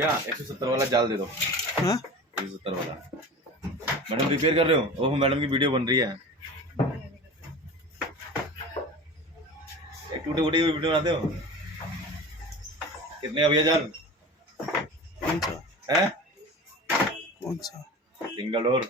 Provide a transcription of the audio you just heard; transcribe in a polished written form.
भैया 170 वाला जाल दे दो। हाँ 170 वाला। मैडम रिपेयर कर रहे हो? ओह मैडम की वीडियो बन रही है। एक टूटे फूटे वीडियो बनाते हो? कितने का भैया जाल? कौन सा? है कौन सा? Single door.